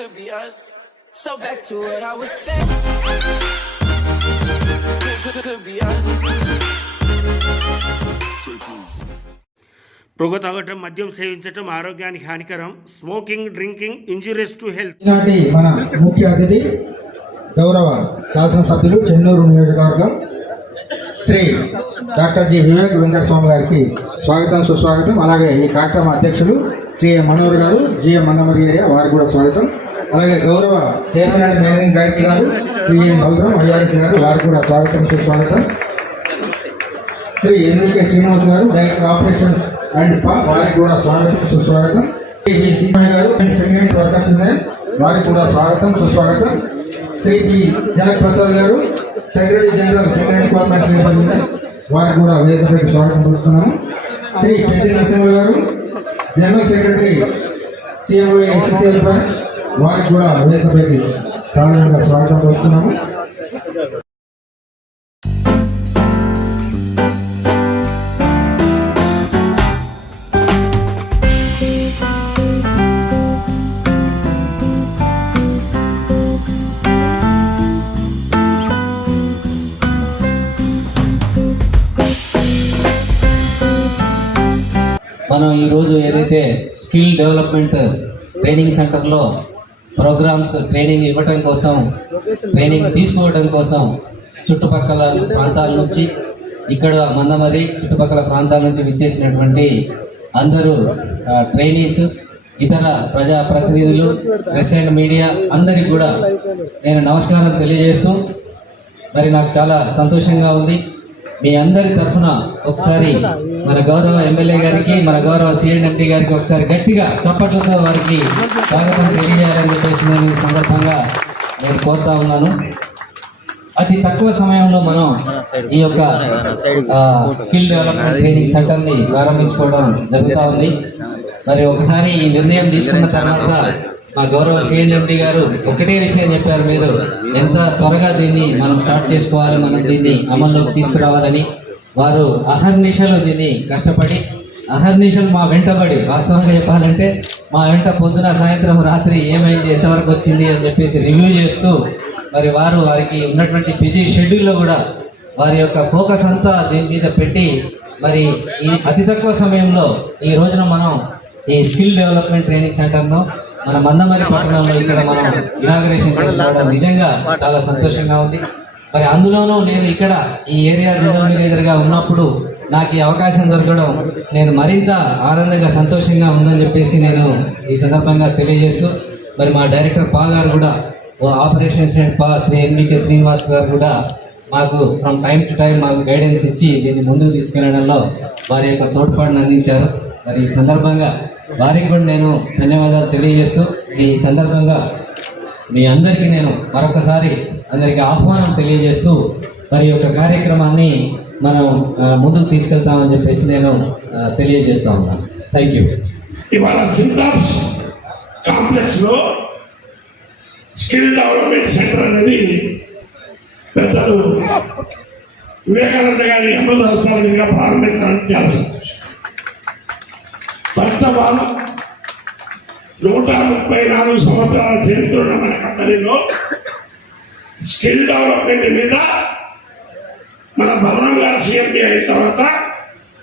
could be us. So back to what I was saying. Could, could, could be us. పొగ తాగటం మద్యం సేవించటం ఆరోగ్యానికి హానికరం. Smoking drinking injurious to health. ఈనాటి మన ముఖ్య అతిథి గౌరవ శాసనసభ్యులు చెన్నూరు నియోజకవర్గం శ్రీ డాక్టర్ జి. వివేక్ వెంకటస్వామి గారికి స్వాగతం సుస్వాగతం. అలాగే ఈ కార్యక్రమ అధ్యక్షులు శ్రీ మనోహర్ గారు జిఎం మందమరి ఏరియా వారికి కూడా స్వాగతం. అలాగే గౌరవ చైర్మన్ అండ్ మేనేజింగ్ డైరెక్టర్ గారు శ్రీ ఎన్ బలరాం ఐఆర్ఎస్ గారు వారికి కూడా స్వాగతం సుస్వాగతం. శ్రీ ఎన్వికే శ్రీనివాస్ గారు డైరెక్టర్ ఆపరేషన్స్ అండ్ పా వారికి కూడా స్వాగతం సుస్వాగతం. శ్రీ వి. గారు అండ్ సెకండ్ వర్కర్స్ వారికి కూడా స్వాగతం సుస్వాగతం. శ్రీ పి. జనప్రసాద్ గారు secretary general second corporation labour వారికి కూడా వేదికపైకి స్వాగతం పలుకుతున్నాము. శ్రీ పెద్ది నరసింహ గారు general secretary CMO SSL branch. వారికి కూడా వేదికపైకి సాధారణంగా స్వాగతం పలుకుతున్నాము. మనం ఈరోజు ఏదైతే స్కిల్ డెవలప్మెంట్ ట్రైనింగ్ సెంటర్లో ప్రోగ్రామ్స్ ట్రైనింగ్ ఇవ్వటం కోసం ట్రైనింగ్ తీసుకోవడం కోసం చుట్టుపక్కల ప్రాంతాల నుంచి ఇక్కడ మందమరి చుట్టుపక్కల ప్రాంతాల నుంచి విచ్చేసినటువంటి అందరూ ట్రైనీస్ ఇతర ప్రజా ప్రతినిధులు ప్రెస్ అండ్ మీడియా అందరికీ కూడా నేను నమస్కారం తెలియజేస్తూ మరి నాకు చాలా సంతోషంగా ఉంది. మీ అందరి తరఫున ఒకసారి మన గౌరవ ఎమ్మెల్యే గారికి మన గౌరవ సిఎండి గారికి ఒకసారి గట్టిగా చప్పట్లతో వారికి స్వాగతం తెలియజేయాలని చెప్పేసి నేను సందర్భంగా నేను కోరుతా ఉన్నాను. అతి తక్కువ సమయంలో మనం ఈ యొక్క స్కిల్ డెవలప్మెంట్ ట్రైనింగ్ సెంటర్ని ప్రారంభించుకోవడం జరుగుతూ ఉంది. మరి ఒకసారి ఈ నిర్ణయం తీసుకున్న తర్వాత మా గౌరవ సిఎండి గారు ఒకటే విషయం చెప్పారు మీరు ఎంత త్వరగా దీన్ని మనం స్టార్ట్ చేసుకోవాలి మనం దీన్ని అమల్లోకి తీసుకురావాలని. వారు అహర్నిశలు దీన్ని కష్టపడి అహర్నిశలు మా వెంటబడి వాస్తవంగా చెప్పాలంటే మా వెంట పొద్దున సాయంత్రం రాత్రి ఏమైంది ఎంతవరకు వచ్చింది అని చెప్పేసి రివ్యూ చేస్తూ మరి వారు వారికి ఉన్నటువంటి బిజీ షెడ్యూల్లో కూడా వారి యొక్క ఫోకస్ అంతా దీని మీద పెట్టి మరి ఈ అతి తక్కువ సమయంలో ఈ రోజున మనం ఈ స్కిల్ డెవలప్మెంట్ ట్రైనింగ్ సెంటర్ను మన మందమరి పట్టణంలో ఇక్కడ మనం ఇనాగరేషన్ చేసుకోవడం నిజంగా చాలా సంతోషంగా ఉంది. మరి అందులోనూ నేను ఇక్కడ ఈ ఏరియా జనరల్ మేనేజర్గా ఉన్నప్పుడు నాకు ఈ అవకాశం దొరకడం నేను మరింత ఆనందంగా సంతోషంగా ఉందని చెప్పేసి నేను ఈ సందర్భంగా తెలియజేస్తూ మరి మా డైరెక్టర్ పా గారు కూడా ఓ ఆపరేషన్ పా శ్రీ ఎన్వికే శ్రీనివాస్ గారు కూడా మాకు ఫ్రమ్ టైం టు టైం మాకు గైడెన్స్ ఇచ్చి దీన్ని ముందుకు తీసుకెళ్ళడంలో వారి యొక్క తోడ్పాటును అందించారు. మరి ఈ సందర్భంగా వారికి కూడా నేను ధన్యవాదాలు తెలియజేస్తూ ఈ సందర్భంగా మీ అందరికీ నేను మరొకసారి అందరికీ ఆహ్వానం తెలియజేస్తూ మరి యొక్క కార్యక్రమాన్ని మనం ముందుకు తీసుకెళ్తామని చెప్పేసి నేను తెలియజేస్తా ఉన్నాను థ్యాంక్ యూ ఇవాళ సింటాప్స్ కాంప్లెక్స్లో స్కిల్ డెవలప్మెంట్ సెంటర్ అనేది పెద్దలు వివేకానంద గారి అమృత హస్తాల ప్రారంభించడానికి చాలా సంతోషం. ఫస్ట్ ఆఫ్ ఆల్ నూట ముప్పై నాలుగు సంవత్సరాల చరిత్ర ఉన్న మన కంపెనీలో స్కిల్ డెవలప్మెంట్ మీద మన బలరాం గారు సీఎంపీ అయిన తర్వాత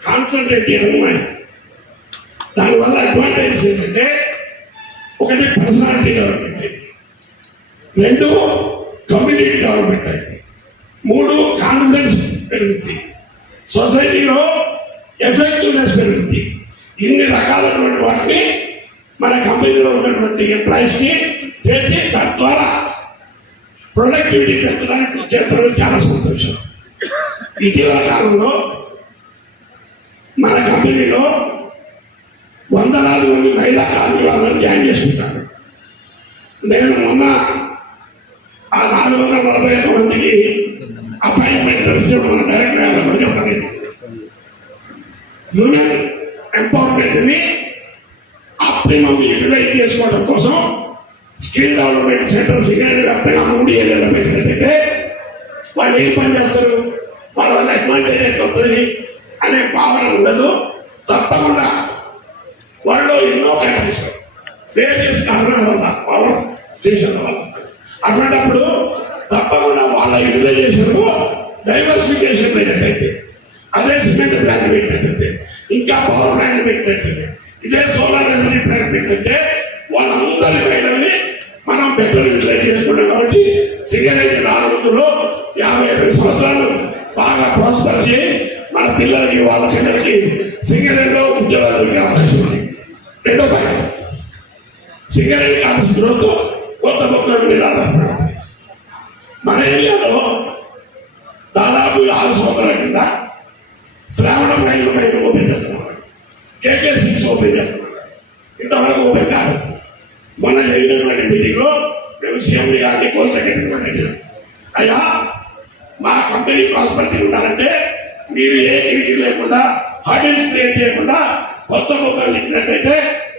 కాన్సన్ట్రేట్ చేయడం దానివల్ల అడ్వాంటేజ్ ఏంటంటే ఒకటి పర్సనాలిటీ డెవలప్మెంట్ రెండు కమ్యూనిటీ డెవలప్మెంట్ అయింది. మూడు కాన్ఫిడెన్స్ పెరుగుద్ది. సొసైటీలో ఎఫెక్టివ్నెస్ పెరుగుద్ది. ఇన్ని రకాలైనటువంటి వాటిని మన కంపెనీలో ఉన్నటువంటి ఎంప్లాయీస్కి చేసి దాని ద్వారా ప్రొడక్టివిటీ పెంచడానికి చేతులు చాలా సంతోషం. ఇటీవల కాలంలో మన కంపెనీలో వందలాది మంది మహిళా కార్మికులను జాయిన్ చేసుకుంటారు. నేను మొన్న ఆ నాలుగు వందల నలభై ఒక్క మందికి అపాయింట్మెంట్ రిసీవ్ మన డైరెక్టర్ గారు చెప్పలేదు. స్కిల్ పెట్టి సెంటర్ ఇక్కడ వ్యాప్తంగా మూడు ఏరియాలో పెట్టినట్టయితే వాళ్ళు ఏం పని చేస్తారు? వాళ్ళ వల్ల అడ్వాంటేజ్ వస్తుంది అనే భావన ఉండదు. తప్పకుండా వాళ్ళు ఎన్నో కంట్రీస్ వేరియస్ కారణాల వల్ల పవర్ స్టేషన్ వల్ల అటువంటిప్పుడు తప్పకుండా వాళ్ళ యూటిలైజేషన్ డైవర్సిఫికేషన్ అయినట్టయితే అదే సిమెంట్ ప్లాంట్ పెట్టినట్టయితే ఇంకా పవర్ ప్లాంట్ పెట్టినట్టయితే ఇదే సోలార్ ఎనర్జీ ప్లాంట్ పెట్టినట్టే వాళ్ళందరి పైనని పెట్రోల్ యూటిలైజ్ చేసుకుంటాం కాబట్టి సింగరేణి నాలుగులో యాభై ఇరవై సంవత్సరాలు బాగా ప్రాస్పర్ చేయి మన పిల్లలకి వాళ్ళ పిల్లలకి సింగరేణిలో ఉద్యోగాలు అవకాశం ఉంది. రెండో పాయింట్. సింగరేణి కాల్సి గ్రోత్ కొత్త మొక్కల మీద ఆధారపడి మన ఏరియాలో దాదాపు ఆరు సంవత్సరాల కింద శ్రావణ మైలు మైలు ఓపెన్ చేస్తున్నాం కేకే సిక్స్ ఓపెన్ చేస్తున్నాం ఇంతవరకు ఓపెన్ కాదు జరిగినటువంటి మీటింగ్లో మేము సీఎం గారిని కోల్ సెక్రటరీ అయ్యా మా కంపెనీ ప్రాస్పరిటీ ఉండాలంటే మీరు ఏ కిటికీ లేకుండా హోటల్స్ క్రియేట్ చేయకుండా కొత్త మొక్కలు ఇచ్చినట్టయితే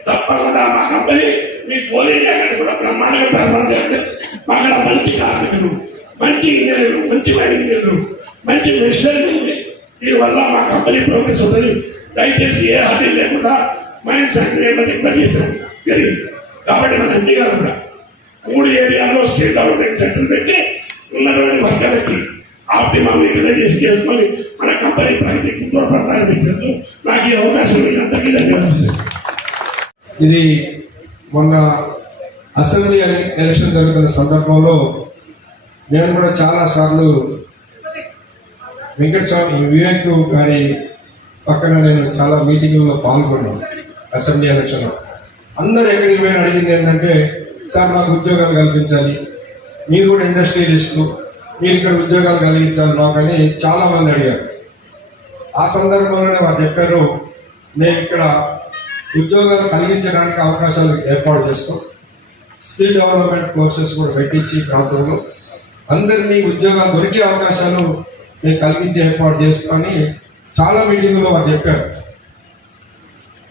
తప్పకుండా మా కంపెనీ మీ కోల్ ఇండియా కూడా బ్రహ్మాండంగా పెర్ఫార్మ్ చేస్తే అక్కడ మంచి కార్మికులు మంచి ఇంజనీర్లు మంచి ఇంజనీర్లు మంచి మెషినరీ ఉంది. దీనివల్ల మా కంపెనీ ప్రోగ్రెస్ ఉంటుంది దయచేసి ఏ హామీ లేకుండా మైండ్ సెక్రటరీ ఇబ్బంది చేయడం జరిగింది. కాబట్టి మన ఎంపీ గారు కూడా మూడు ఏరియాల్లో స్టేట్ డెవలప్మెంట్ సెంటర్ పెట్టి ఉన్నటువంటి వర్గాలకి ఆప్టిమం యూటిలైజ్ చేసుకొని మన కంపెనీ ప్రాజెక్టు తోడ్పడతారని చెప్తూ నాకు ఈ అవకాశం అందరికీ ధన్యవాదాలు. ఇది మొన్న అసెంబ్లీ ఎలక్షన్ జరుగుతున్న సందర్భంలో నేను కూడా చాలా సార్లు వెంకటస్వామి వివేక్ గారి పక్కన నేను చాలా మీటింగ్లో పాల్గొన్నాను అసెంబ్లీ ఎలక్షన్లో. అందరు ఎక్కడికి పోయిన అడిగింది ఏంటంటే సార్ మాకు ఉద్యోగాలు కల్పించాలి. మీరు కూడా ఇండస్ట్రియలిస్టులు మీరు ఇక్కడ ఉద్యోగాలు కలిగించాలి మాకని చాలా మంది అడిగారు. ఆ సందర్భంలోనే వారు చెప్పారు నేను ఇక్కడ ఉద్యోగాలు కలిగించడానికి అవకాశాలు ఏర్పాటు చేస్తాం. స్కిల్ డెవలప్మెంట్ కోర్సెస్ కూడా పెట్టించి ప్రాంతంలో. అందరినీ ఉద్యోగాలు దొరికే అవకాశాలు నేను కలిగించే ఏర్పాటు చేస్తామని చాలా మీటింగులో వారు చెప్పారు.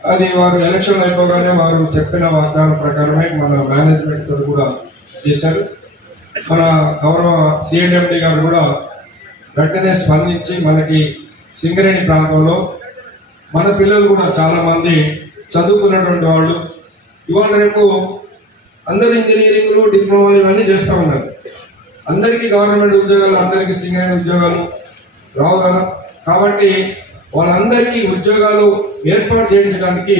అది వారు ఎలక్షన్ అయిపోగానే వారు చెప్పిన వాగ్దానం ప్రకారమే మన మేనేజ్మెంట్తో కూడా చేశారు. మన గౌరవ సిఎండి గారు కూడా వెంటనే స్పందించి మనకి సింగరేణి ప్రాంతంలో మన పిల్లలు కూడా చాలామంది చదువుకున్నటువంటి వాళ్ళు ఇవాళ రేపు అందరు ఇంజనీరింగ్లు డిప్లొమాలు ఇవన్నీ చేస్తూ ఉన్నారు. అందరికీ గవర్నమెంట్ ఉద్యోగాలు అందరికీ సింగరేణి ఉద్యోగాలు రావు కదా. కాబట్టి వాళ్ళందరికీ ఉద్యోగాలు ఏర్పాటు చేయించడానికి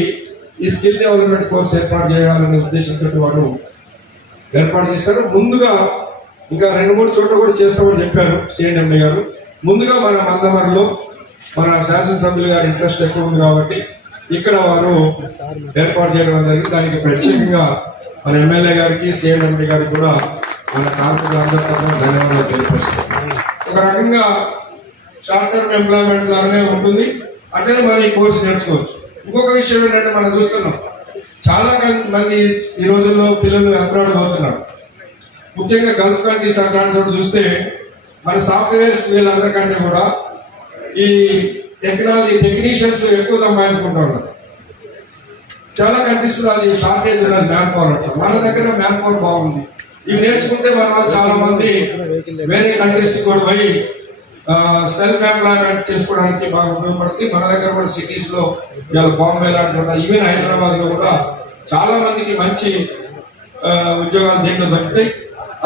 ఈ స్కిల్ డెవలప్మెంట్ కోర్స్ ఏర్పాటు చేయాలనే ఉద్దేశంతో వారు ఏర్పాటు చేశారు. ముందుగా ఇంకా రెండు మూడు చోట్ల కూడా చేస్తామని చెప్పారు సిఎండి గారు. ముందుగా మన మందమరిలో మన శాసనసభ్యులు గారి ఇంట్రెస్ట్ ఎక్కువ ఉంది కాబట్టి ఇక్కడ వారు ఏర్పాటు చేయడం జరిగింది. దానికి ప్రత్యేకంగా మన ఎమ్మెల్యే గారికి సిఎండి గారికి కూడా మన కార్మికులందరి తరఫున ధన్యవాదాలు తెలియపరుస్తున్నాం. ఒక రకంగా షార్ట్ టర్మ్ ఎంప్లాయ్మెంట్ లాగానే ఉంటుంది. అట్లనే మనం ఈ కోర్సు నేర్చుకోవచ్చు. ఇంకొక విషయం ఏంటంటే మనం చూస్తున్నాం చాలా మంది ఈ రోజుల్లో పిల్లలు అబ్రాడ్ పోతున్నారు ముఖ్యంగా గల్ఫ్ కంట్రీస్ అట్లాంటి చూస్తే మన సాఫ్ట్వేర్స్ వీళ్ళందరికంటే కూడా ఈ టెక్నాలజీ టెక్నీషియన్స్ ఎక్కువ సంపాదించుకుంటూ ఉన్నారు. చాలా కంట్రీస్లో అది షార్టేజ్ ఉన్నది మ్యాన్ పవర్ మన దగ్గర మ్యాన్ పవర్ బాగుంది. ఇవి నేర్చుకుంటే మన వాళ్ళు చాలా మంది వేరే కంట్రీస్ కూడా పోయి సెల్ఫ్ ఎంప్లాయ్మెంట్ చేసుకోవడానికి బాగా ఉపయోగపడుతుంది. మన దగ్గర కూడా సిటీస్లో ఇవాళ బాంబే లాంటి ఈవెన్ హైదరాబాద్లో కూడా చాలా మందికి మంచి ఉద్యోగాలు దీంట్లో దొరుకుతాయి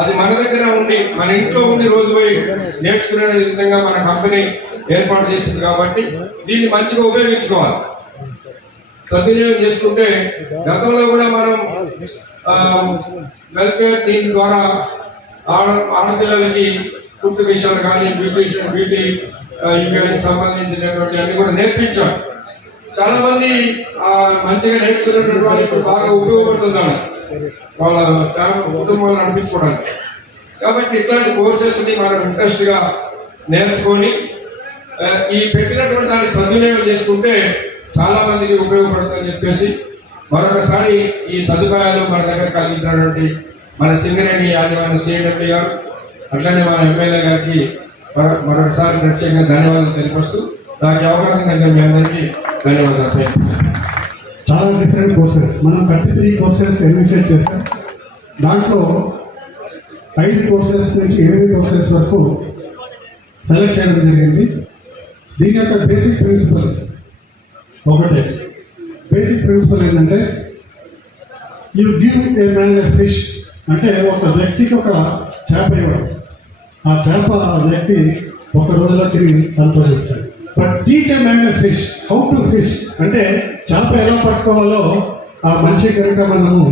అది మన దగ్గర ఉండి మన ఇంట్లో ఉండి రోజు పోయి నేర్చుకునే విధంగా మన కంపెనీ ఏర్పాటు చేసింది కాబట్టి దీన్ని మంచిగా ఉపయోగించుకోవాలి. సద్వినియోగం చేసుకుంటే గతంలో కూడా మనం వెల్ఫేర్ దీని ద్వారా ఆడ ఆడపిల్లలకి ఫుడ్ విషయాలు కానీ బ్యూటిషియన్ బ్యూటీ ఇవి సంబంధించినటువంటి అన్ని కూడా నేర్పించాం చాలా మంది మంచిగా నేర్చుకున్నటువంటి వాళ్ళు ఇప్పుడు బాగా ఉపయోగపడుతున్నాను వాళ్ళ ఫ్యామిలీ కుటుంబాలు నడిపించుకోవడానికి. కాబట్టి ఇట్లాంటి కోర్సెస్ని మనం ఇంట్రెస్ట్గా నేర్చుకొని ఈ పెట్టినటువంటి దాన్ని సద్వినియోగం చేసుకుంటే చాలా మందికి ఉపయోగపడుతుందని చెప్పేసి మరొకసారి ఈ సదుపాయాలు మన దగ్గర కలిగినటువంటి మన సింగరేణి యాజమాన్య సిఎండి గారు అట్లనే మన ఎమ్మెల్యే గారికి మరొకసారి ప్రత్యేకంగా ధన్యవాదాలు తెలియపరుస్తూ దానికి అవకాశం కలిగిన మీ అందరికీ ధన్యవాదాలు చాలా డిఫరెంట్ కోర్సెస్ మనం థర్టీ త్రీ కోర్సెస్ ఎన్నిసేట్ చేస్తాం దాంట్లో ఐదు కోర్సెస్ నుంచి ఎనిమిది కోర్సెస్ వరకు సెలెక్ట్ చేయడం జరిగింది. దీని యొక్క బేసిక్ ప్రిన్సిపల్స్ ఒకటే. బేసిక్ ప్రిన్సిపల్ ఏంటంటే you give a man a fish అంటే ఒక వ్యక్తికి ఒక చేప ఇవ్వడం. ఆ చేప వ్యక్తి ఒక రోజులో తిరిగి సంతోషిస్తాడు. But teacher man fish how to fish అంటే చేప ఎలా పట్టుకోవాలో ఆ మనిషి కనుక మనము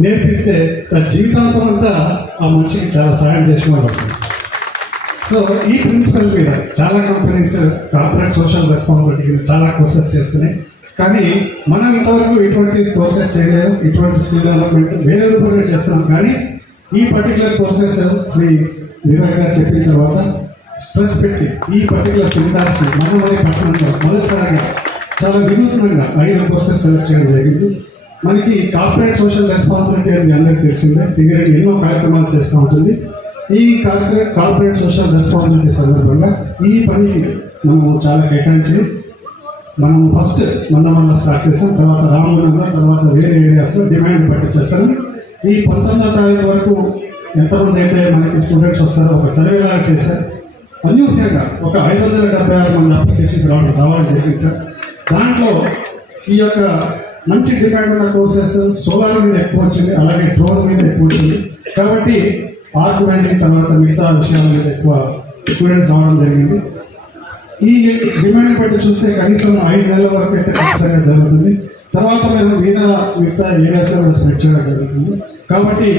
నేర్పిస్తే తన జీవితాంతం అంతా ఆ మనిషికి చాలా సహాయం చేసిన వాళ్ళు సో ఈ ప్రిన్సిపల్ మీద చాలా కంపెనీస్ కార్పొరేట్ సోషల్ రెస్పాన్సిబిలిటీ చాలా కోర్సెస్ చేస్తున్నాయి. కానీ మనం ఇంతవరకు ఇటువంటి కోర్సెస్ చేయలేదు ఇటువంటి స్కిల్ డెవలప్మెంట్ వేరే రూపంగా చేస్తున్నాం. కానీ ఈ పర్టికులర్ కోర్సెస్ శ్రీ వివేక్ గారు చెప్పిన తర్వాత స్ట్రెస్ పెట్టి ఈ పర్టికులర్ సెమినార్స్ మనమని పట్టణంలో మొదటిసారిగా చాలా వినూత్నంగా ఐదు కోర్సెస్ సెలెక్ట్ చేయడం జరిగింది. మనకి కార్పొరేట్ సోషల్ రెస్పాన్సిబిలిటీ అని అందరికీ తెలిసిందే. సిగరెట్ ఎన్నో కార్యక్రమాలు చేస్తూ ఉంటుంది. ఈ కార్పొరేట్ కార్పొరేట్ సోషల్ రెస్పాన్సిబిలిటీ సందర్భంగా ఈ పనికి మనము చాలా కేటాయించి మనం ఫస్ట్ మందమల్ల స్టార్ట్ చేసాం. తర్వాత రామగుండంలో తర్వాత వేరే ఏరియాస్లో డిమాండ్ బట్టి చేస్తాను ఈ పంతొమ్మిదో తారీఖు వరకు ఎంతమంది అయితే మనకి స్టూడెంట్స్ వస్తారో ఒక సర్వే లాగా చేశారు. అన్యూహ్యంగా ఒక ఐదు వందల డెబ్బై ఆరు మంది అప్లికేషన్స్ రావడం రావడం జరిగింది సార్. దాంట్లో ఈ యొక్క మంచి డిమాండ్ ఉన్న కోర్సెస్ సోలార్ మీద ఎక్కువ వచ్చింది అలాగే డ్రోన్ మీద ఎక్కువ వచ్చింది. కాబట్టి ఆర్ట్ బ్రాండింగ్ తర్వాత మిగతా విషయాల మీద ఎక్కువ స్టూడెంట్స్ రావడం జరిగింది. ఈ డిమాండ్ బట్టి చూస్తే కనీసం ఐదు నెలల వరకు అయితే ఖచ్చితంగా జరుగుతుంది. తర్వాత మీద మిగతా మిగతా ఏరియాస్ కూడా స్ప్రెడ్ చేయడం జరుగుతుంది. కాబట్టి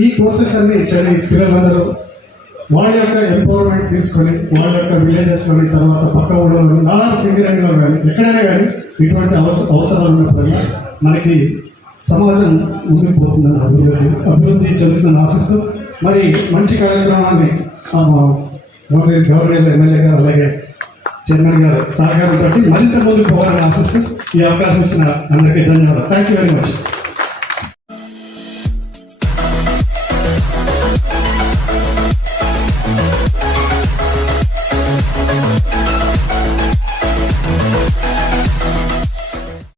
ఈ కోర్సెస్ అన్ని చదివి పిల్లలందరూ. వాళ్ళ యొక్క ఎంపవర్మెంట్ తీసుకొని వాళ్ళ యొక్క విలేజెస్లోని తర్వాత పక్క ఊళ్ళలో నాలా సింగరేణిలో కానీ ఎక్కడైనా కానీ ఇటువంటి అవసరాలు ఉన్నప్పుడు మనకి సమాజం ముందుకు పోతుందని అభివృద్ధి అభివృద్ధి చెందుతుందని ఆశిస్తూ మరి మంచి కార్యక్రమాన్ని గవర్నర్ ఎమ్మెల్యే గారు అలాగే చైర్మన్ గారు సహకారంతో మరింత ముందుకు పోవాలని ఆశిస్తూ ఈ అవకాశం ఇచ్చిన అందరికీ ధన్యవాదాలు. Thank you very much